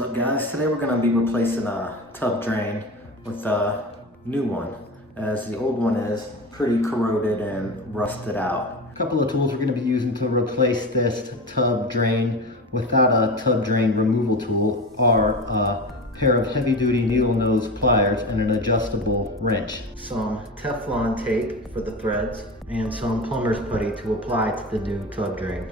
What's up guys? Today we're going to be replacing a tub drain with a new one, as the old one is pretty corroded and rusted out. A couple of tools we're going to be using to replace this tub drain without a tub drain removal tool are a pair of heavy duty needle nose pliers and an adjustable wrench. Some Teflon tape for the threads and some plumber's putty to apply to the new tub drain.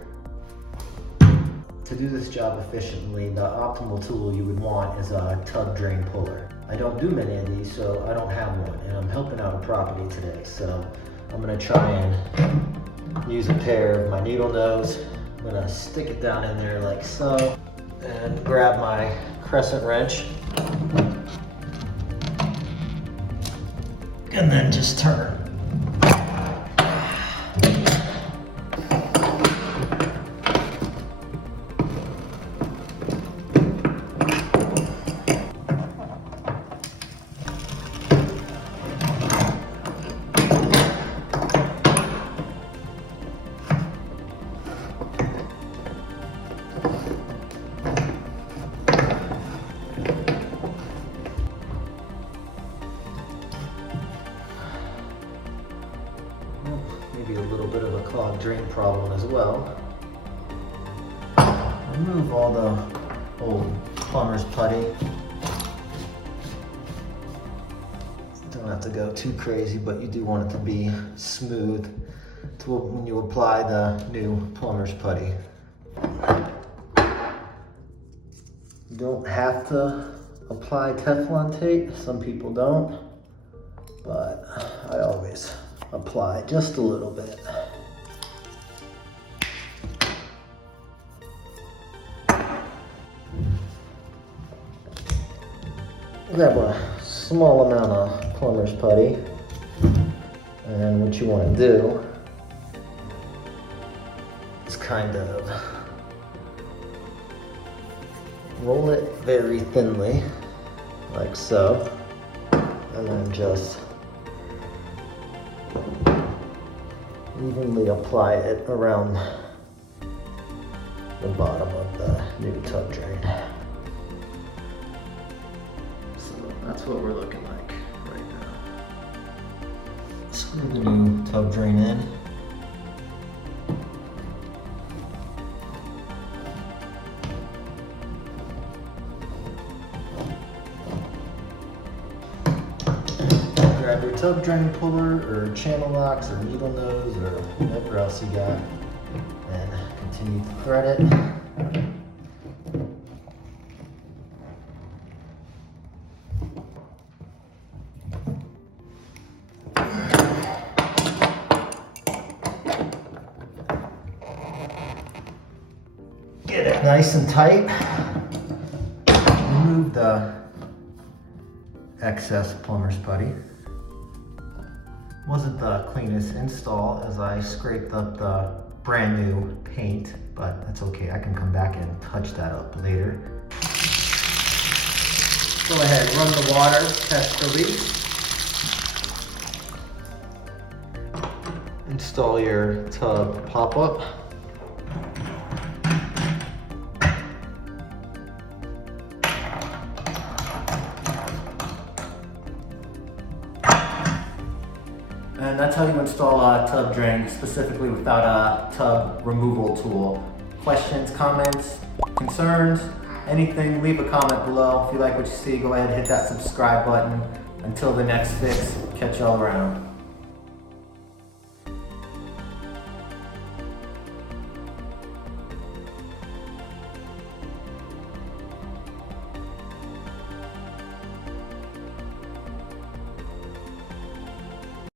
To do this job efficiently, the optimal tool you would want is a tub drain puller. I don't do many of these, so I don't have one, and I'm helping out a property today, so I'm gonna try and use a pair of my needle nose. I'm gonna stick it down in there like so, and grab my crescent wrench, and then just turn. Maybe a little bit of a clogged drain problem as well. Remove all the old plumber's putty. Don't have to go too crazy, but you do want it to be smooth when you apply the new plumber's putty. You don't have to apply Teflon tape. Some people don't, but I always apply just a little bit. Grab a small amount of plumber's putty, and what you want to do is kind of roll it very thinly, like so, and then just evenly apply it around the bottom of the new tub drain. So that's what we're looking like right now. Screw the new tub drain in. Grab your tub drain puller or channel locks or needle nose or whatever else you got, and continue to thread it. Get it nice and tight. Remove the excess plumber's putty. Wasn't the cleanest install, as I scraped up the brand new paint, but that's okay. I can come back and touch that up later. Go ahead, run the water, test the leak. Install your tub pop-up. And that's how you install a tub drain, specifically without a tub removal tool. Questions, comments, concerns, anything, leave a comment below. If you like what you see, go ahead and hit that subscribe button. Until the next fix, catch y'all around.